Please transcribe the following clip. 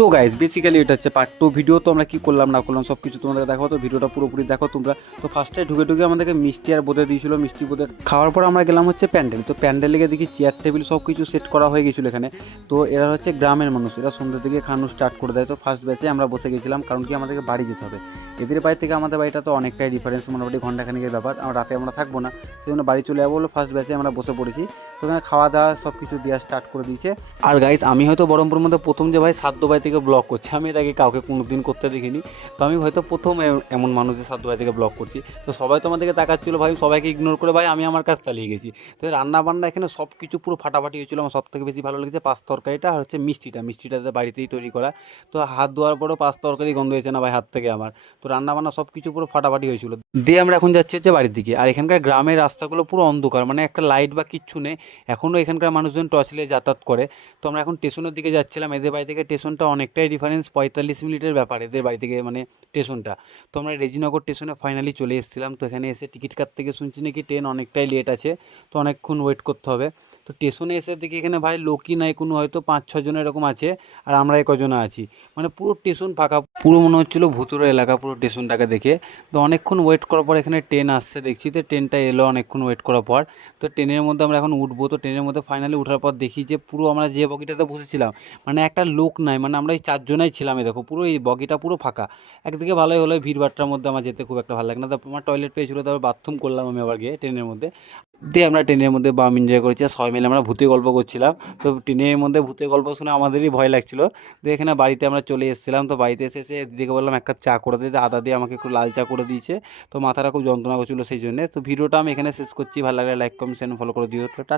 তো guys basically এটা হচ্ছে পার্ট 2 ভিডিও। তো আমরা কী করলাম না করলাম সব কিছু তোমাদের দেখাবো, তো ভিডিওটা পুরোপুরি দেখো তোমরা। তো ফার্স্টে ঢুকে আমাদেরকে মিষ্টি আর বোঁদে দিয়েছিলো, মিষ্টি বোঁদে খাওয়ার পর আমরা গেলাম হচ্ছে প্যান্ডেল। তো প্যান্ডেলে গিয়ে দেখি চেয়ার টেবিল সব কিছু সেট করা হয়ে গেছিলো এখানে। তো এরা হচ্ছে গ্রামের মানুষ, এরা সন্ধ্যের দিকে খাওয়ানো স্টার্ট করে দেয়। তো ফার্স্ট ব্যাচে আমরা বসে গেছিলাম, কারণ কি আমাদেরকে বাড়ি যেতে হবে। এদের বাড়ি থেকে আমাদের বাড়িটা তো অনেকটাই ডিফারেন্স, মোটামুটি ঘন্টাখানিকের ব্যাপার। আর রাতে আমরা থাকবো না, সেই জন্য বাড়ি চলে যাবো বলে ফার্স্ট ব্যাচে আমরা বসে পড়েছি। তো ওখানে খাওয়া দাওয়া সব কিছু দেওয়া স্টার্ট করে দিয়েছে। আর গাইজ আমি হয়তো বহরমপুরের মধ্যে প্রথম যে ভাই সাধ্য বাড়ি থেকে ব্লগ করছি, আমি এর আগে কাউকে কোনো দিন করতে দেখিনি। তো আমি হয়তো প্রথম এমন মানুষ যে সাধ্য বাড়ি থেকে ব্লগ করছি। তো সবাই তো আমাদেরকে তাকাচ্ছিলো, ভাই সবাইকে ইগনোর করে ভাই আমি আমার কাজ চালিয়ে গেছি। তো রান্না বান্না এখানে সব কিছু পুরো ফাটাফাটি হয়েছিল। আমার সব থেকে বেশি ভালো লেগেছে পাঁচ তরকারিটা আর হচ্ছে মিষ্টিটা বাড়িতেই তৈরি করা। তো হাত ধোয়ার পরেও পাঁচ তরকারি গন্ধ হয়েছে না ভাই হাত থেকে আমার। তো রান্না বান্না সব কিছু পুরো ফাটাফাটি হয়েছিল। দিয়ে আমরা এখন যাচ্ছি হচ্ছে বাড়ির দিকে। আর এখানকার গ্রামের রাস্তাগুলো পুরো অন্ধকার, মানে একটা লাইট বা কিচ্ছু নেই। এখনও এখানকার মানুষজন টর্চ নিয়ে যাতায়াত করে। তো আমরা এখন স্টেশনের দিকে যাচ্ছিলাম। এদের বাড়ি থেকে স্টেশনটা অনেকটাই ডিফারেন্স, 45 মিনিটের ব্যাপার এদের বাড়ি থেকে মানে স্টেশনটা। তো আমরা রেজিনগর স্টেশনে ফাইনালি চলে এসেছিলাম। তো এখানে এসে টিকিট কাটতে থেকে শুনছি নাকি ট্রেন অনেকটাই লেট আছে, তো অনেকক্ষণ ওয়েট করতে হবে। তো স্টেশনে এসে দেখি এখানে ভাই লোকই নাই কোনো, হয়তো 5-6 জন এরকম আছে। আর আমরা কজনে আছি, মানে পুরো স্টেশন ফাঁকা, পুরো মনে হচ্ছিলো ভুতুড়ে এলাকা পুরো স্টেশনটাকে দেখে। তো অনেকক্ষণ ওয়েট করার পর এখানে ট্রেন আসছে দেখছি, তো ট্রেনটা এলো অনেকক্ষণ ওয়েট করার পর। তো ট্রেনের মধ্যে আমরা এখন উঠবো। তো ট্রেনের মধ্যে ফাইনালি ওঠার পর দেখি যে পুরো আমরা যে বগিটাতে বসেছিলাম মানে একটা লোক নাই, মানে আমরা এই 4জনাই ছিলাম। দেখো পুরো এই বগিটা পুরো ফাঁকা। একদিকে ভালোই হলো, ভিড়ভাট্টার মধ্যে আমার যেতে খুব একটা ভালো লাগে না। তারপর আমার টয়লেট পেয়েছিলো, তারপর বাথরুম করলাম আমি আবার গিয়ে ট্রেনের মধ্যে। দিয়ে আমরা ট্রেনের মধ্যে বাম এনজয় করেছি, আর সবাই মিলে আমরা ভূতে গল্প করছিলাম। তো ট্রেনের মধ্যে ভূতে গল্প শুনে আমাদেরই ভয় লাগছিলো। তো এখানে বাড়িতে আমরা চলে এসেছিলাম। তো বাড়িতে এসে দিদিকে বললাম এক কাপ চা করে দিতে, আদা দিয়ে আমাকে একটু লাল চা করে দিয়েছে। তো মাথাটা খুব যন্ত্রণা করছিলো সেই জন্য। তো ভিডিওটা আমি এখানে শেষ করছি। ভালো লাগলে লাইক কমেন্ট ফলো করে দিও। টাটা।